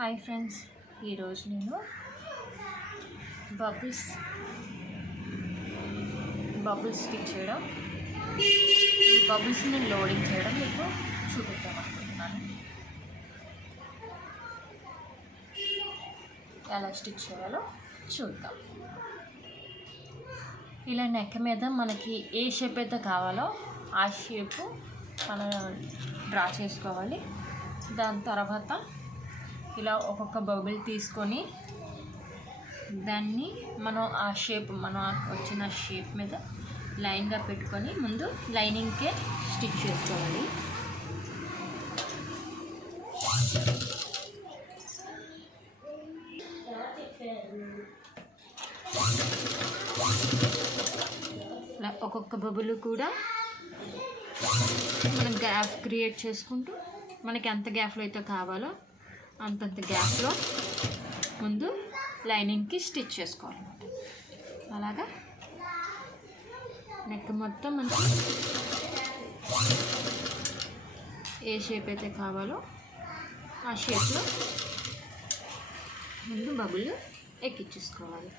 Hi friends, ఈరోజు నేను bubbles stick చేయడం, బబుల్స్ని లోడింగ్ చేయడం మీకు చూపిద్దామనుకుంటున్నాను. ఎలా స్టిక్ చేయాలో చూద్దాం. ఇలా నెక్ మీద మనకి ఏ షేప్ అయితే కావాలో ఆ షేపు మనం డ్రా చేసుకోవాలి. దాని తర్వాత ఇలా ఒక్కొక్క బబుల్ తీసుకొని దాన్ని మనం ఆ షేప్ వచ్చిన షేప్ మీద లైన్గా పెట్టుకొని ముందు లైనింగ్కే స్టిచ్ చేసుకోవాలి. ఇలా ఒక్కొక్క బబుల్ కూడా మనం గ్యాప్ క్రియేట్ చేసుకుంటూ మనకి ఎంత గ్యాప్లో అయితే కావాలో అంతంత గ్యాప్లో ముందు లైనింగ్కి స్టిచ్ చేసుకోవాలన్నమాట. అలాగా నెక్ మొత్తం మనకి ఏ షేప్ అయితే కావాలో ఆ షేప్లో ముందు బబుల్ ఎక్కించేసుకోవాలి.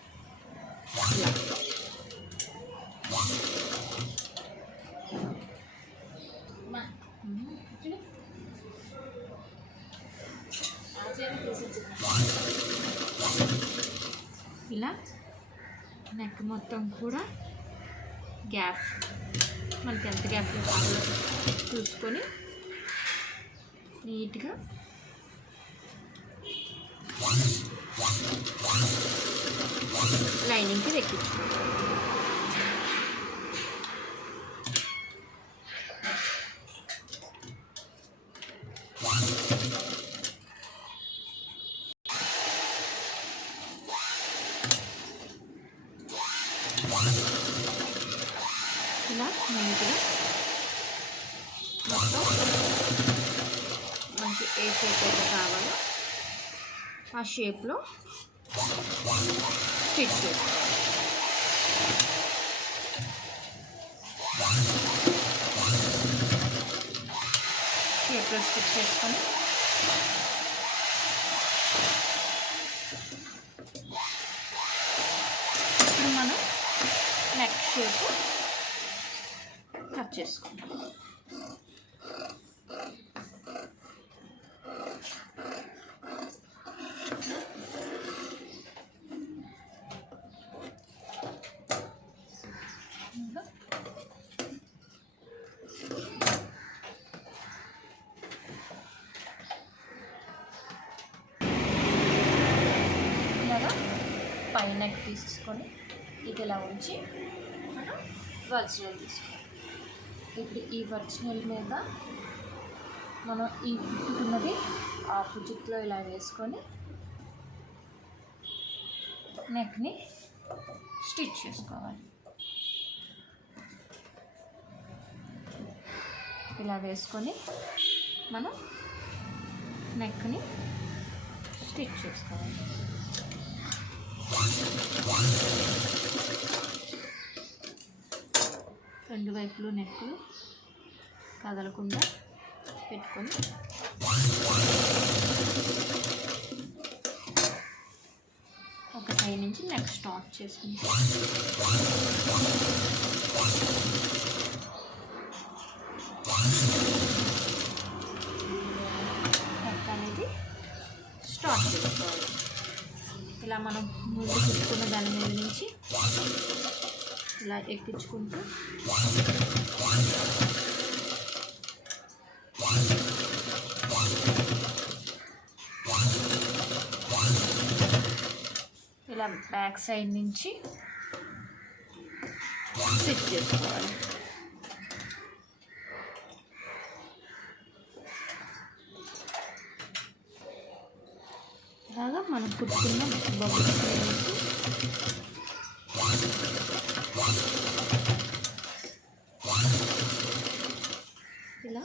ఇలా ఇలా నెక్ మొత్తం కూడా గ్యాప్ మనకి ఎంత గ్యాప్లో కావాలో చూసుకొని నీట్గా లైనింగ్కి ఎక్కించుకోవాలి. ఇలా నీట్గా మొత్తం మనకి ఏ షేప్ అయితే కావాలో ఆ షేప్లో స్టిచ్ చేసుకోవాలి. షేప్లో స్టిచ్ చేసుకొని ఇప్పుడు మనం నెక్ షేప్ కట్ చేసుకుందాం. ఇలాగా పైన నెక్ తీసుకొని ఇది ఇలా ఉంచి మనం ఒరిజినల్ తీసుకోవాలి. ఇప్పుడు ఈ ఒరిజినల్ మీద మనం ఈ కుట్టుకున్నది ఆపోజిట్లో ఇలా వేసుకొని నెక్ని స్టిచ్ చేసుకోవాలి. ఇలా వేసుకొని మనం నెక్ని స్టిచ్ చేసుకోవాలి. రెండు వైపులు నెక్కులు కదలకుండా పెట్టుకొని ఒక సైడ్ నుంచి నెక్ స్టార్ట్ చేసుకుంటాం. నెక్ అనేది స్టార్ట్ చేసుకోవాలి. ఇలా మనం ముందు కుట్టుకున్న దాని మీద నుంచి ఇలా ఎక్కించుకుంటూ ఇలా బ్యాక్ సైడ్ నుంచి స్టిచ్ చేసుకోవాలి. ఇలాగా మనం కుట్టుకున్న బబుల్స్ ఇలా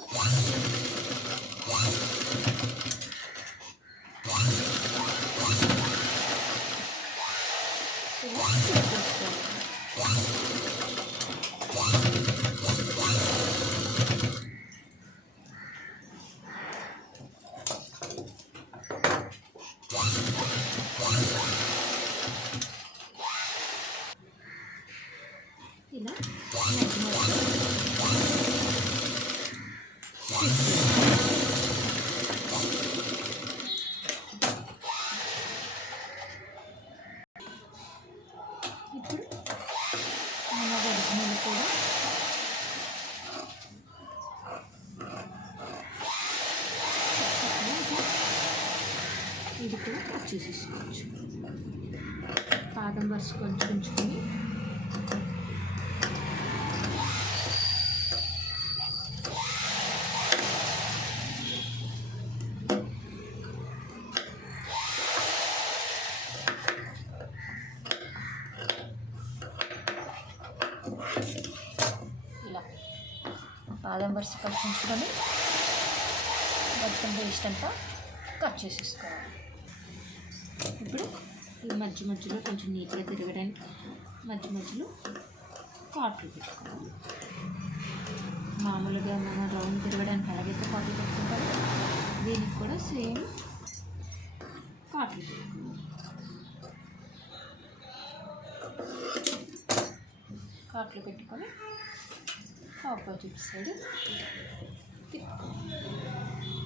ఇది కూడా కట్ చేసేసుకోవచ్చు. బాదం బర్స్ కొంచెం ఉంచుకొని ఇలా బాదం బర్స్ కలిసి ఉంచుకొని మొత్తం పేస్ట్ అంతా కట్ చేసేసుకోవాలి. ఇప్పుడు ఈ మధ్యలో కొంచెం నీట్గా తిరగడానికి మధ్యలో కాట్లు పెట్టుకోవాలి. మామూలుగా మనం రౌండ్ తిరగడానికి అలాగైతే కాట్లు పెట్టుకుంటాము, దీనికి కూడా సేమ్ కాట్లు పెట్టుకోవాలి. కాట్లు పెట్టుకొని ఆపోజిట్ సైడ్ తిప్పుకోవాలి.